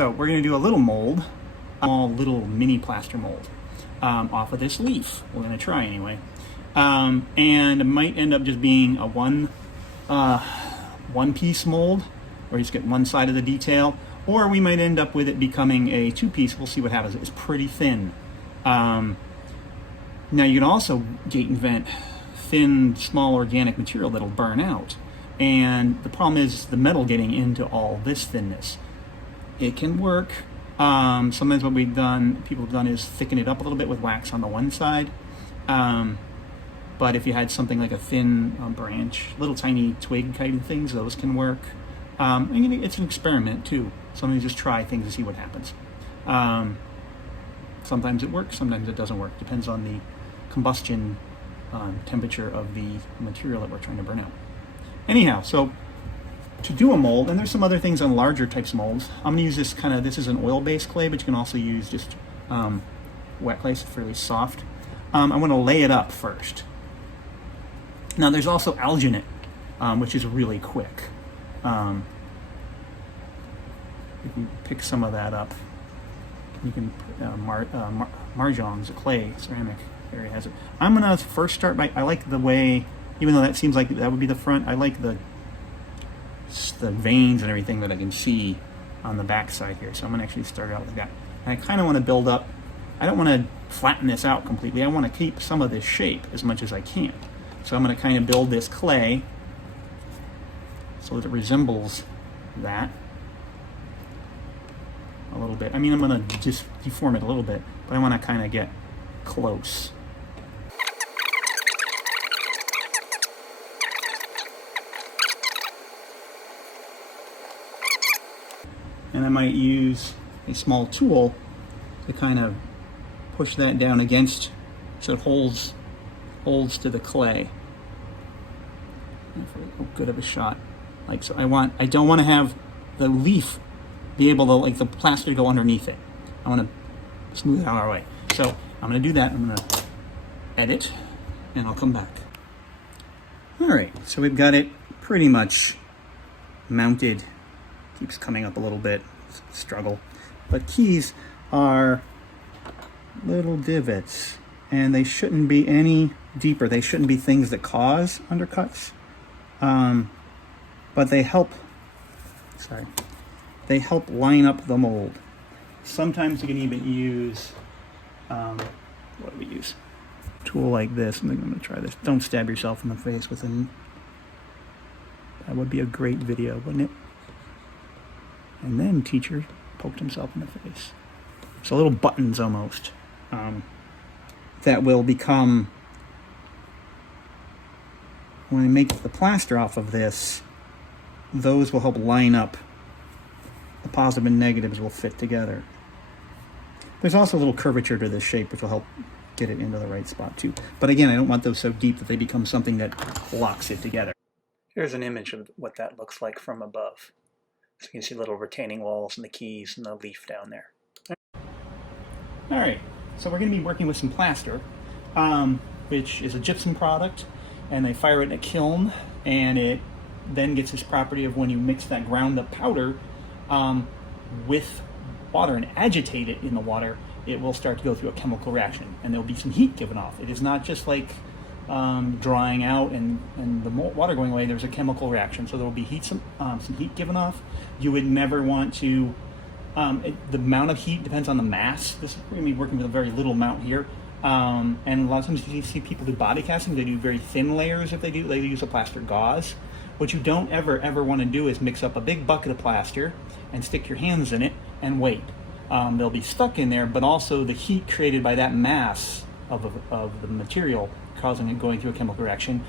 So we're going to do a little mold, a little mini plaster mold off of this leaf. We're going to try anyway. And it might end up just being a one-piece mold, where you just get one side of the detail, or we might end up with it becoming a two-piece. We'll see what happens. It's pretty thin. Now you can also gate and vent thin, small organic material that'll burn out. And the problem is the metal getting into all this thinness. It can work. Sometimes what people have done is thicken it up a little bit with wax on the one side. But if you had something like a thin branch, little tiny twig kind of things, those can work. And it's an experiment too. Sometimes just try things and see what happens. Sometimes it works, sometimes it doesn't work. Depends on the combustion temperature of the material that we're trying to burn out. Anyhow, so to do a mold, and there's some other things on larger types of molds. I'm gonna use this this is an oil-based clay, but you can also use just wet clay, so fairly soft. I wanna lay it up first. Now there's also alginate, which is really quick. You can pick some of that up. You can Marjan's a clay, ceramic area has it. I'm gonna first start by, I like the way, even though that seems like that would be the front, I like the veins and everything that I can see on the back side here. So I'm gonna actually start out like that. And I kind of want to build up, I don't want to flatten this out completely. I want to keep some of this shape as much as I can. So I'm going to kind of build this clay so that it resembles that a little bit. I mean, I'm going to just deform it a little bit, but I want to kind of get close. And I might use a small tool to kind of push that down against, so it holds to the clay. For a good of a shot. Like so, I don't want to have the leaf be able to, like the plaster, go underneath it. I want to smooth it out our way. So I'm going to do that. I'm going to edit, and I'll come back. All right, so we've got it pretty much mounted. Keeps coming up a little bit, struggle. But keys are little divots, and they shouldn't be any deeper. They shouldn't be things that cause undercuts, but they help line up the mold. Sometimes you can even use, what do we use? A tool like this. I'm going to try this. Don't stab yourself in the face with an, that would be a great video, wouldn't it? And then teacher poked himself in the face. So little buttons almost, that will become, when I make the plaster off of this, those will help line up. The positive and negatives will fit together. There's also a little curvature to this shape, which will help get it into the right spot too. But again, I don't want those so deep that they become something that locks it together. Here's an image of what that looks like from above. So you can see little retaining walls and the keys and the leaf down there. All right, so we're going to be working with some plaster, which is a gypsum product, and they fire it in a kiln, and it then gets this property of, when you mix that ground up powder with water and agitate it in the water, it will start to go through a chemical reaction, and there will be some heat given off. It is not just like drying out and the water going away. There's a chemical reaction, so there will be some heat given off. You would never want to, the amount of heat depends on the mass. This we're going to be working with a very little amount here, and a lot of times you see people do body casting. They do very thin layers. If they use a plaster gauze. What you don't ever want to do is mix up a big bucket of plaster and stick your hands in it and wait. They'll be stuck in there, but also the heat created by that mass of the material causing it going through a chemical reaction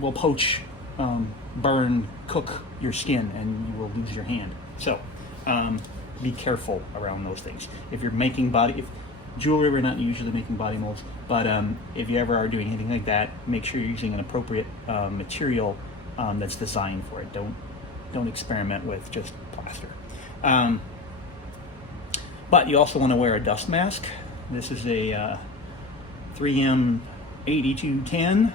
will poach, burn, cook your skin, and you will lose your hand. So be careful around those things. If you're making jewelry, we're not usually making body molds, but if you ever are doing anything like that, make sure you're using an appropriate material that's designed for it. Don't experiment with just plaster. But you also want to wear a dust mask. This is a 3M 8210,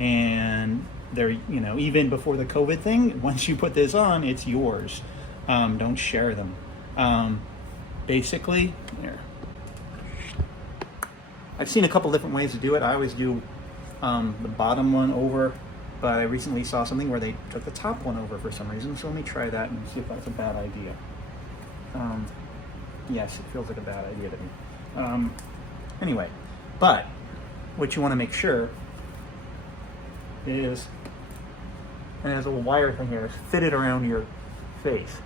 and there, even before the COVID thing, once you put this on, it's yours. Don't share them. Basically, here. I've seen a couple different ways to do it. I always do the bottom one over, but I recently saw something where they took the top one over for some reason, so let me try that and see if that's a bad idea. Yes, it feels like a bad idea to me. Anyway, but what you want to make sure is, and there's a little wire thing here, is fitted around your face.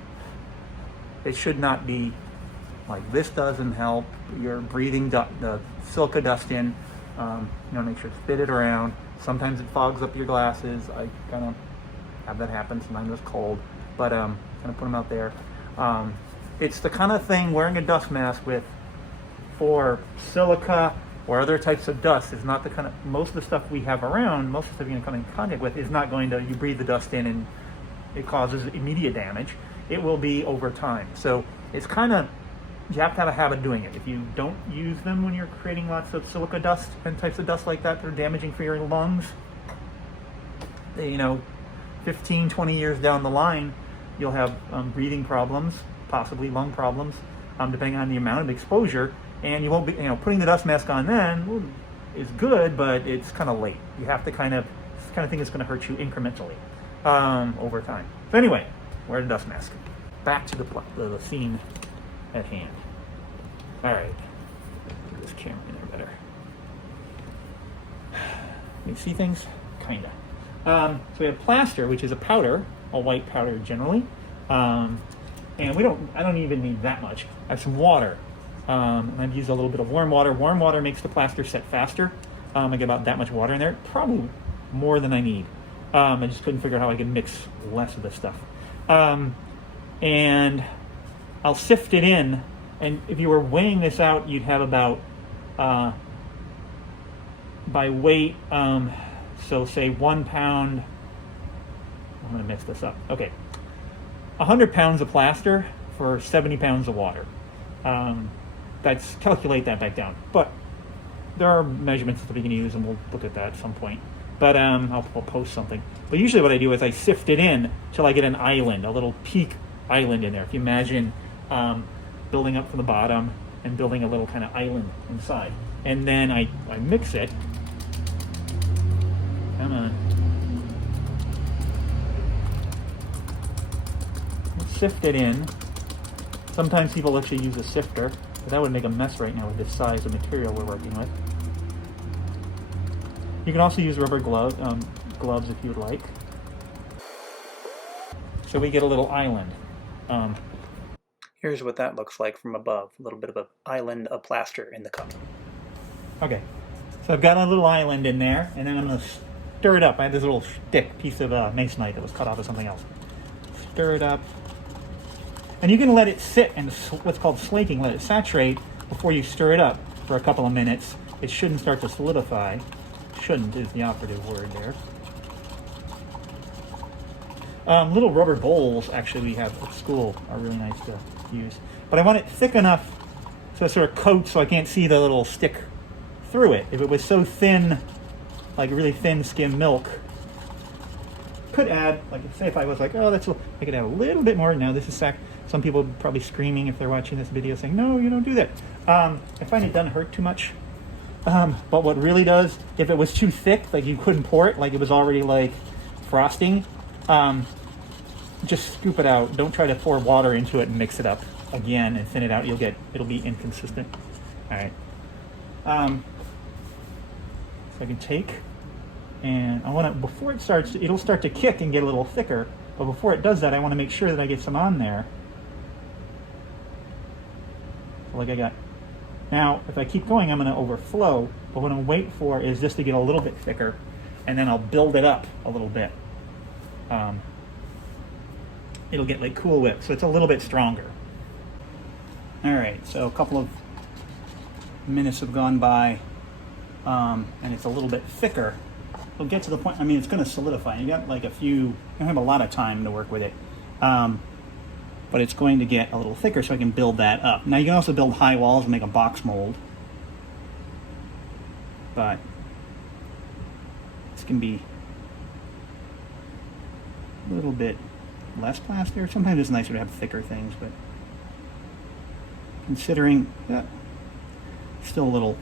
It should not be like this. Doesn't help. You're breathing the silica dust in. Make sure it's fitted around. Sometimes it fogs up your glasses. I kind of have that happen. Sometimes it's cold, but kind of put them out there. It's the kind of thing wearing a dust mask for silica or other types of dust is not the kind of, most of the stuff we have around, most of the stuff you're going to come in contact with is not going to, you breathe the dust in and it causes immediate damage. It will be over time. So it's kind of, you have to have a habit of doing it. If you don't use them when you're creating lots of silica dust and types of dust like that that are damaging for your lungs, 15, 20 years down the line, you'll have breathing problems, possibly lung problems, depending on the amount of exposure. And you won't be, putting the dust mask on then is good, but it's kind of late. You have to it's the kind of thing that's going to hurt you incrementally over time. So anyway, wear the dust mask. Back to the scene at hand. All right, put this camera in there better. Can you see things? Kinda. So we have plaster, which is a powder, a white powder generally, and I don't even need that much. I have some water. And I've used a little bit of warm water. Warm water makes the plaster set faster. I get about that much water in there, probably more than I need. I just couldn't figure out how I could mix less of this stuff. And I'll sift it in, and if you were weighing this out, you'd have about, by weight, so say 1 pound, I'm going to mix this up. Okay, 100 pounds of plaster for 70 pounds of water. Calculate that back down. But there are measurements that we can use, and we'll look at that at some point. But I'll post something. But usually what I do is I sift it in till I get an island, a little peak island in there. If you imagine building up from the bottom and building a little kind of island inside. And then I mix it. Come on. Sift it in. Sometimes people actually use a sifter, but that would make a mess right now with this size of material we're working with. You can also use rubber gloves if you would like. So we get a little island. Here's what that looks like from above. A little bit of an island of plaster in the cup. Okay, so I've got a little island in there, and then I'm going to stir it up. I have this little stick piece of masonite that was cut off of something else. Stir it up. And you can let it sit and what's called slaking, let it saturate before you stir it up for a couple of minutes. It shouldn't start to solidify. Shouldn't is the operative word there. Little rubber bowls, actually, we have at school are really nice to use. But I want it thick enough so it sort of coats so I can't see the little stick through it. If it was so thin, like really thin skim milk, could add, like say if I was like, oh, I could add a little bit more. Now this is some people are probably screaming if they're watching this video saying, no, you don't do that. I find it doesn't hurt too much. But what really does, if it was too thick, like you couldn't pour it, like it was already like frosting, just scoop it out. Don't try to pour water into it and mix it up again and thin it out. It'll be inconsistent. All right. So I can take, and I want to, before it starts, it'll start to kick and get a little thicker. But before it does that, I want to make sure that I get some on there. So like I got. Now, if I keep going, I'm going to overflow. But what I'm going to wait for is just to get a little bit thicker, and then I'll build it up a little bit. It'll get like Cool Whip, so it's a little bit stronger. All right, so a couple of minutes have gone by, and it's a little bit thicker. It'll get to the point, I mean, it's going to solidify. You got like you don't have a lot of time to work with it. But it's going to get a little thicker so I can build that up. Now you can also build high walls and make a box mold. But this can be a little bit less plaster. Sometimes it's nicer to have thicker things, but considering still a little.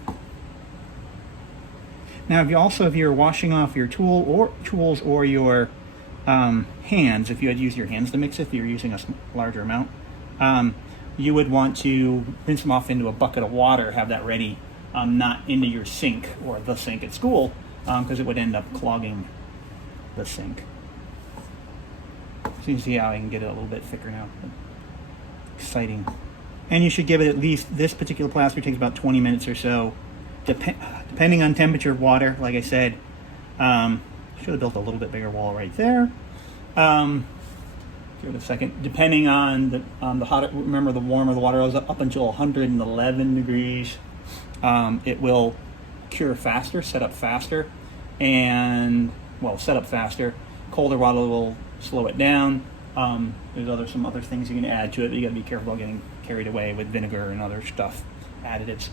Now, if you're washing off your tools or your hands, if you had used your hands to mix it, if you're using a larger amount, you would want to rinse them off into a bucket of water, have that ready, not into your sink or the sink at school, because it would end up clogging the sink. So you can see how I can get it a little bit thicker now. Exciting. And you should give it at least, this particular plaster takes about 20 minutes or so, depending on temperature of water. Like I said, should have built a little bit bigger wall right there. Give it a second. Depending on the hotter, remember the warmer the water is, up until 111 degrees, it will cure faster, set up faster. Colder water will slow it down. There's some other things you can add to it, but you got to be careful about getting carried away with vinegar and other stuff, additives.